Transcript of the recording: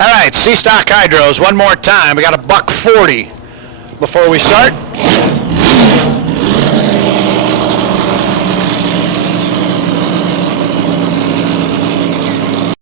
All right, C-Stock Hydros, one more time. We got a $1.40 before we start.